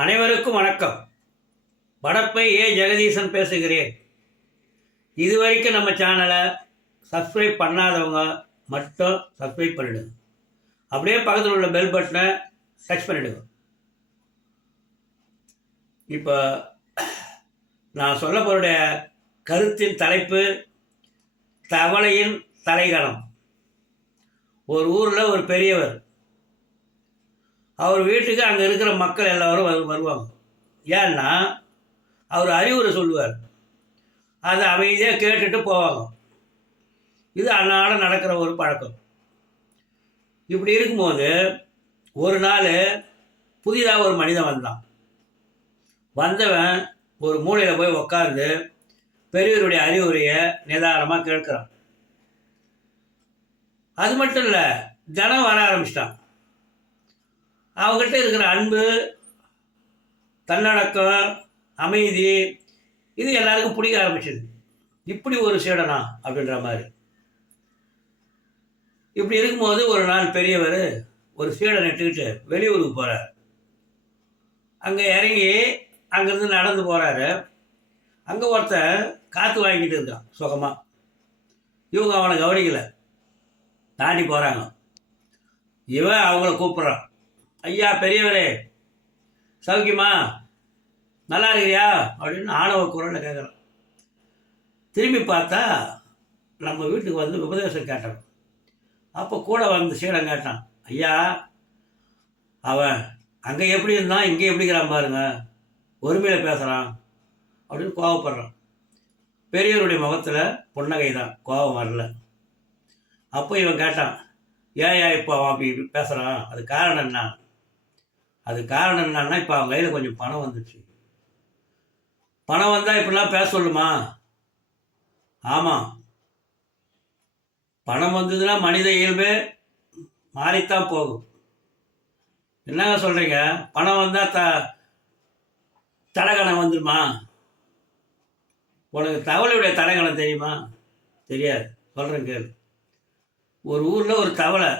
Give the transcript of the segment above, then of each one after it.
அனைவருக்கும் வணக்கம். வடப்பை ஏ ஜெகதீசன் பேசுகிறேன். இதுவரைக்கும் நம்ம சேனலை சப்ஸ்கிரைப் பண்ணாதவங்க மட்டும் சப்ஸ்கிரைப் பண்ணிடுங்க. அப்படியே பக்கத்தில் உள்ள பெல் பட்டனை டச் பண்ணிடுங்க. இப்போ நான் சொல்ல போகிற கருத்தின் தலைப்பு தவளையின் தலைகணம். ஒரு ஊரில் ஒரு பெரியவர், அவர் வீட்டுக்கு அங்கே இருக்கிற மக்கள் எல்லோரும் வருவாங்க. ஏன்னா அவர் அறிவுரை சொல்லுவார், அதை அமைதியாக கேட்டுட்டு போவாங்க. இது அன்னாடம் நடக்கிற ஒரு பழக்கம். இப்படி இருக்கும்போது ஒரு நாள் புதிதாக ஒரு மனிதன் வந்தவன் ஒரு மூலையில் போய் உக்காந்து பெரியவருடைய அறிவுரையை நிதானமாக கேட்குறான். அது மட்டும் இல்லை, ஜனம் வர ஆரம்பிச்சிட்டான். அவங்ககிட்ட இருக்கிற அன்பு, தன்னடக்கம், அமைதி, இது எல்லாருக்கும் பிடிக்க ஆரம்பிச்சது. இப்படி ஒரு சீடனா அப்படின்ற மாதிரி. இப்படி இருக்கும்போது ஒரு நாள் பெரியவர் ஒரு சீடனை எடுத்துக்கிட்டு வெளியூருக்கு போகிறார். அங்கே இறங்கி அங்கேருந்து நடந்து போகிறாரு. அங்கே ஒருத்தன் காற்று வாங்கிட்டு இருக்கான் சுகமாக. இவங்க அவனை கவனிக்கலை, தாண்டி போகிறாங்க. இவன் அவங்கள கூப்பிட்றான், ஐயா பெரியவரே சௌக்கியமா, நல்லா இருக்கிறியா அப்படின்னு ஆணவ குரலில் கேட்குறான். திரும்பி பார்த்தா நம்ம வீட்டுக்கு வந்து உபதேசம் கேட்டான். அப்போ கூட வந்து சீடன் கேட்டான், ஐயா அவன் அங்கே எப்படி இருந்தான், இங்கே எப்படிங்கிறான் பாருங்க, ஒருமையில் பேசுகிறான் அப்படின்னு கோவப்படுறான். பெரியவருடைய முகத்தில் புன்னகை தான், கோபம் வரல. அப்போ இவன் கேட்டான், ஏயா இப்போ அவன் அப்படி பேசுகிறான், அது காரணம் என்ன? அது காரணம் என்னன்னா, இப்போ அவன் கையில் கொஞ்சம் பணம் வந்துச்சு. பணம் வந்தால் இப்படிலாம் பேச சொல்லுமா? ஆமாம், பணம் வந்ததுன்னா மனித இயல்பே மாறித்தான் போகும். என்னங்க சொல்கிறீங்க? பணம் வந்தால் தடகணம் வந்துடுமா? உனக்கு தவளையுடைய தடகணம் தெரியுமா? தெரியாது, சொல்கிறேன் கேளு. ஒரு ஊரில் ஒரு தவளை,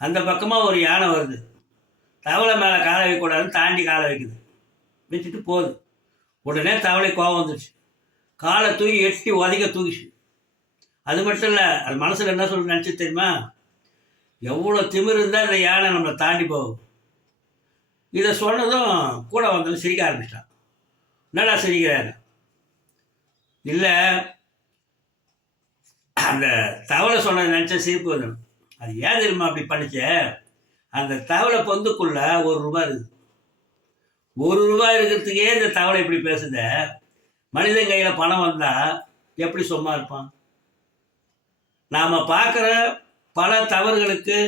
அந்த பக்கமாக ஒரு யானை வருது. தவளை மேலே காலை வைக்கக்கூடாதுன்னு தாண்டி காலை வைக்குது, வச்சுட்டு போகுது. உடனே தவளை கோவம் வந்துடுச்சு, காலை தூக்கி எட்டி உதைக்க தூக்கிச்சு. அது மட்டும் இல்லை, அது மனசில் என்ன சொல்லி நினச்சி தெரியுமா? எவ்வளோ திமிர் இருந்தால் இந்த யானை நம்மளை தாண்டி போகும். இதை சொன்னதும் கூட வந்து சிரிக்க ஆரம்பிச்சிட்டான். என்னடா சிரிக்கிறாரு? இல்லை, அந்த தவளை சொன்னதை நினச்சா சிரிப்பு வந்துடும். அது ஏன் தெரியுமா அப்படி பண்ணிச்ச? அந்த தவளை பொந்துக்குள்ள ₹1 இருக்குது. ₹1 இருக்கிறதுக்கே இந்த தவளை இப்படி பேசுத. மனிதன் கையில் பணம் வந்தால் எப்படி சும்மா இருப்பான்? நாம் பார்க்குற பல தவறுகளுக்கு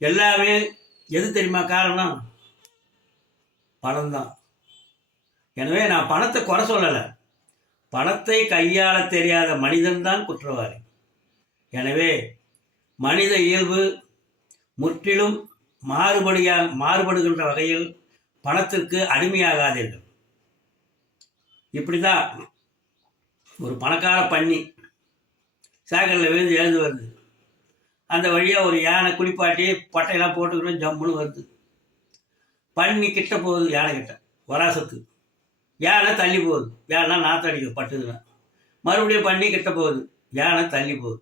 எல்லாமே எது தெரியுமா காரணம்? பணம் தான். எனவே நான் பணத்தை குறை சொல்லலை, பணத்தை கையாள தெரியாத மனிதன்தான் குற்றவாளி. எனவே மனித இயல்பு முற்றிலும் மாறுபடுகின்ற வகையில் பணத்திற்கு அடிமையாகாதீர்கள். இப்படி தான் ஒரு பணக்கார பன்னி சாக்கடையில் விழுந்து எழுந்து வருது. அந்த வழியாக ஒரு யானை குளிப்பாட்டி பட்டையெல்லாம் போட்டுக்கிட்டு ஜம்முன்னு வருது. பன்னி கிட்ட போகுது, யானை கிட்ட வராசத்து. யானை தள்ளி போகுது, யானை நாத்தடிக்குது பட்டுதுன்னா. மறுபடியும் பன்னி கிட்ட போகுது, யானை தள்ளி போகுது.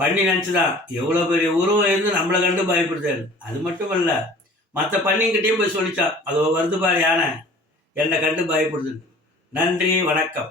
பன்னி நினச்சிதான் எவ்வளோ பெரிய உருவம் இருந்து நம்மளை கண்டு பயப்படுத்தாரு. அது மட்டும் இல்லை, மற்ற பன்னிங்கிட்டையும் போய் சொல்லிச்சான், அதோ வருது பாரு யானை, என்னை கண்டு பயப்படுது. நன்றி, வணக்கம்.